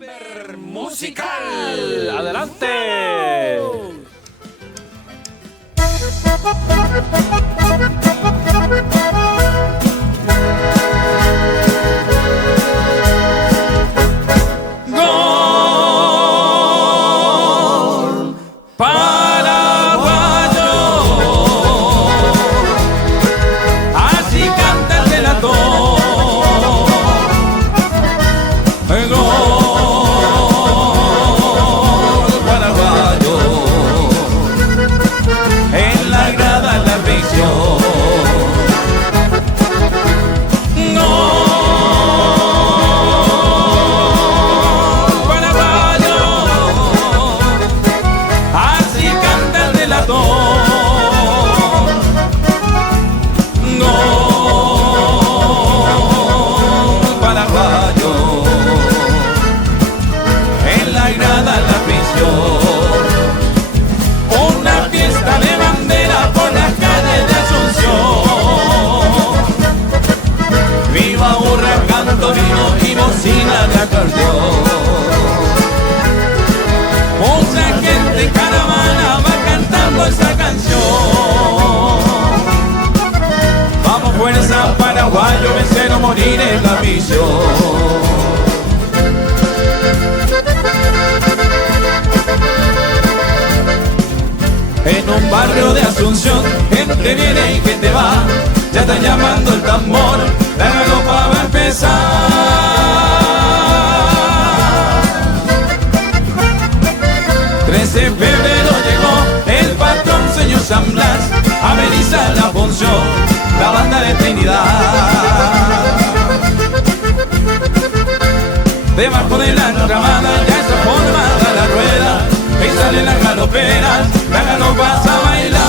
Samber Musical. ¡Adelante! Gol paraguayo, así canta el relator. Gol paraguayo, en la grada la afición. Una fiesta de bandera por las calles de Asunción. Viva hurra, canto vino y bocina de acordeón. Mucha gente en caravana va cantando esa canción. Vamos fuerza paraguayo, vencer o morir en la misión. En un barrio de Asunción, gente viene y gente va, ya está llamando el tambor, la galopa va a empezar. 13 de febrero llegó el patrón señor San Blas, a amenizar la función, la banda de Trinidad. Debajo de la ramada ya está formada la rueda, y salen las galoperas, la galopas a bailar.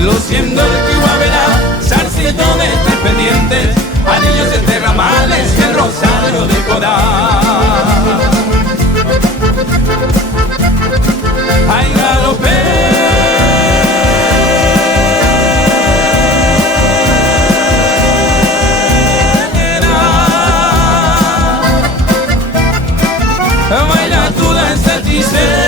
Luciendo el Kiwabera, zarcillo de tres pendientes, anillos de terramales y el rosario de coral. ¡Ay, galopera! Baila tú danza hechicera.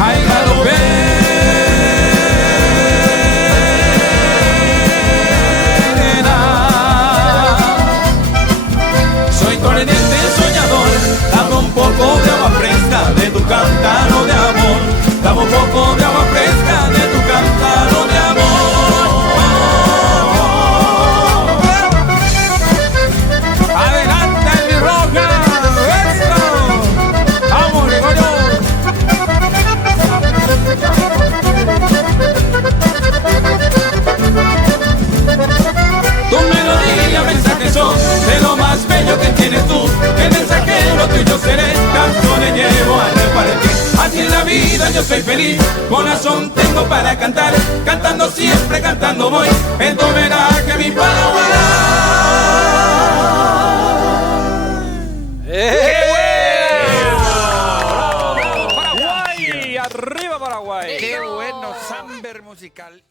Ay, galopera. Soy torrente soñador, dame un poco de agua fresca de tu cántaro de amor. Dame un poco de agua fresca de tu cántaro de amor. Tu melodía, mensajes son de lo más bello que tienes tú. El mensajero tuyo seré, canciones llevo a repartir. Así en la vida yo soy feliz, corazón tengo para cantar. Cantando siempre, cantando voy, en tu homenaje mi Paraguay. ¡Qué bueno! ¡Paraguay! ¡Arriba Paraguay! ¡Qué bueno! Samber Musical.